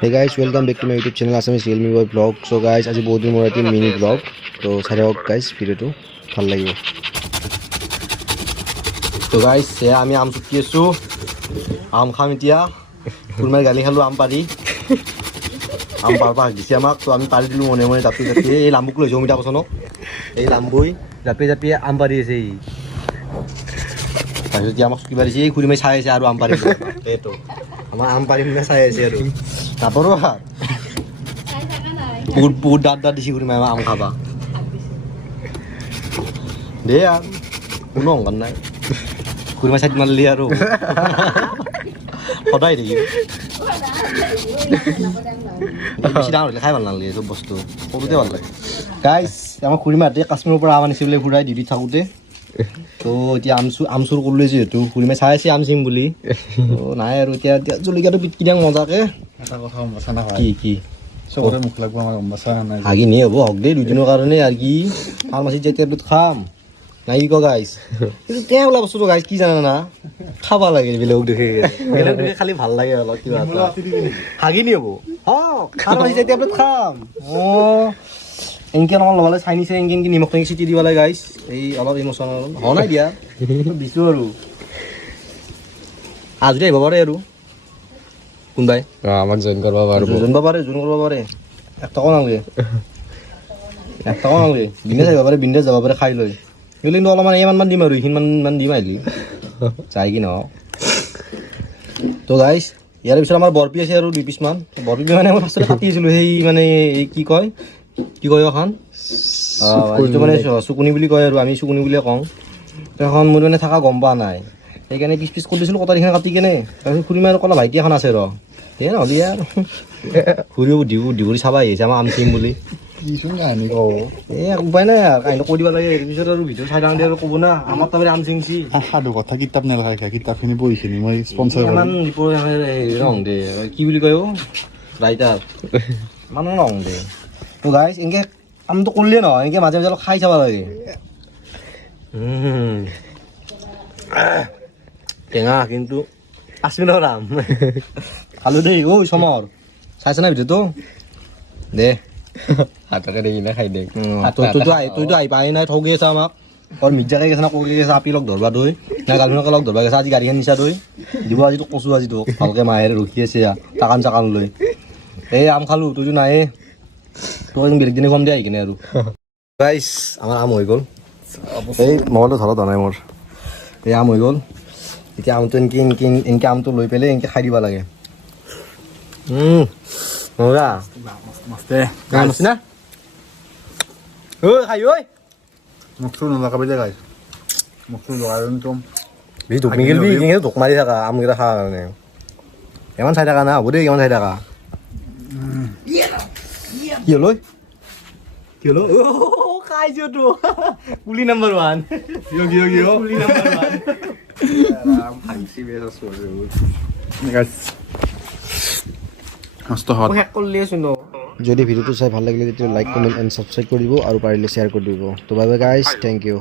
Hey guys, welcome back to my YouTube channel Assamese Realme vlog. So guys, আজি বহুত দিন মোৰ এটা মিনি vlog. তো চাই থাকক guys ভিডিওটো ভাল লাগিব. তো guys, আমি আম চুকি আছো. আম খাম এতিয়া. কুৰমাৰ গালি খালো আম পাৰি. আম পাৰবা দিছে আমাক তো আমি পাৰি দিলো মনে মনে জাপি জাপি এই লাম্বুক লৈ যাও মিটা পছনক. এই লাম্বুই জাপি জাপি আম পাৰি আছে ই. তাৰপিছত আমাক চুকি পাৰিছে এই কুৰমাই চাই আছে আৰু আম পাৰি এইটো. আমাৰ আম পাৰি মিনা চাই আছে আৰু নাপৰো হাত বহুত দাঁত দিছি কৰি মাই আম খাবা দে আৰু কোনো অংকান নাই কৰি মাই চাইড মাৰলি আৰু সদায় দেখি বেছি ডাঙৰ হ'লে খাই ভাল নালাগে চব বস্তু সৰুতে ভাল লাগে গাইজ আমাৰ খুৰীমাহঁতে কাশ্মীৰৰ পৰা আম আনিছে বোলে ঘূৰাই ডিউটিত থাকোঁতে তো এতিয়া আম চুৰ কৰিলে যিহেতু খুৰীমাই চাই আছে আম চিম বুলি নাই আৰু এতিয়া জলকীয়াটো পিটকি দিয়াং মজাকে এটা কথা গম পাইছা না কি চবৰে মুখ লাগব আমাৰ গম পাইছা নাই হাগি নি হ'ব হক দেই দুদিনৰ কাৰণে আৰু কি ফাৰ্মাচীত যাই টেবলেট খাম নাই কি ক গাইজ কিন্তু তেওঁ ওলা বস্তুটো গাইজ কি জানা না খাবা লাগে বেলেগ দেখে বেলেগ দেখে খালি ভাল লাগে অলপ কিবা হাগি নি হ'ব ফাৰ্মাচীত যাই টেবলেট খাম এনকে নহয় লগালে চাইনিছে এনকে নিমখ টেঙি চিটি দিব লাগে গাইজ এই অলপ ইমোচনেল হোৱা নাই দিয়া দিছোঁ আৰু আজি আহিব পাৰে আৰু কোনবাই আমাক জইন কৰিব পাৰে জইন কৰিব পাৰে 1 টকা নালাগে 1 টকা নালাগে বিন্দেজ যাব পাৰে খাই লৈ কিন্তু অলপমান ইমানমান দিম আৰু এইখিনিমান দিম আহিলি চাই কি নহওক তো গাইজ ইয়াৰ পিছত আমাৰ বৰপি আছে আৰু 2 পিছমান বৰপি মানে মই ফাৰ্ষ্টতে কাটি আছিলোঁ সেই মানে এই কি কয় এখন এইটো মানে চুকুনি বুলি কয় আৰু আমি চুকুনি বুলিয়ে কওঁ এখন মোৰ মানে থকা গম পোৱা নাই সেইকাৰণে পিছ কৰি দিছিলোঁ কটাৰীখন কাটি কেনে তাৰপিছত খুৰীমাই আৰু ক'লা ভাইটি এখন আছে ৰ সেই নহ'লে আৰু খুৰীও ডিউৰি চাবা আহিছে আমাৰ আম চিম বুলি কিচোন কাহিনী কওঁ এই উপায় নাই আৰু কাহিনী কৈ দিব লাগে পিছত আৰু ভিডিঅ' চাই ডাঙৰ আৰু ক'ব না আমাৰ তাৰমানে আম চিংছি সাধু কথা কিতাপ নেলাগে কিতাপখিনি পঢ়িখিনি মই স্পনচাৰ ইমান ৰং দে কি বুলি কয় ৰাইটাৰ ইমান ৰং দে তো গাইজ এনেকৈ কামটো কৰিলে নহয় এনেকৈ মাজে মাজে অলপ খাই চাব লাগে টেঙা কিন্তু 5 মিনিটৰ আম খালো দেই ঐ চমৰ চাইছ না ভিডিঅ'টো দে হাতকে দেখি না খাই দে তইতো আহি পাই নাই ঠগি আছা আমাক আৰু মিৰ্জাকে গেছে না কলি গেছে আপি লগ ধৰবা দৈ না গাৰ্লফ্ৰেণ্ডকে লগ ধৰবা গেছে আজি গাড়ীখন নিছা দৈ দিব আজিতো কচু আজিতো ভালকৈ মাহেৰে ৰখি আছে টাকান চাকান লৈ এই আম খালোঁ তইতো নাহে তই বেলেগ দিনে খুৱাম দে আহি কিনে আৰু গাইজ আমাৰ আম হৈ গ'ল এই মোবাইলটো ধৰা ধৰা নাই মোৰ এই আম হৈ গ'ল এতিয়া আমটো এনেকৈ আমটো লৈ পেলাই এনেকৈ খাই দিব লাগে মজা মস্তে না ঐ খাই ঐ মুখটো নলগাবি দে গাইজ মুখটো লগাই বেছি ধুক নিগিলবি এনেকৈ ধুক মাৰি থাকা আমকেইটা খোৱাৰ কাৰণে ইমান চাই থাকা না হ'ব দেই ইমান চাই থাকা কি হ'ল কি হ'ল খাইছোঁ তো পুলি নম্বৰ 1 কিয় পুলি নম্বৰ 1 যদি ভিডিওটো চাই ভাল লাগিলে তেতিয়া লাইক কমেণ্ট এণ্ড ছাবস্ক্ৰাইব কৰি দিব আৰু পাৰিলে শ্বেয়াৰ কৰি দিব তো bye bye guys thank U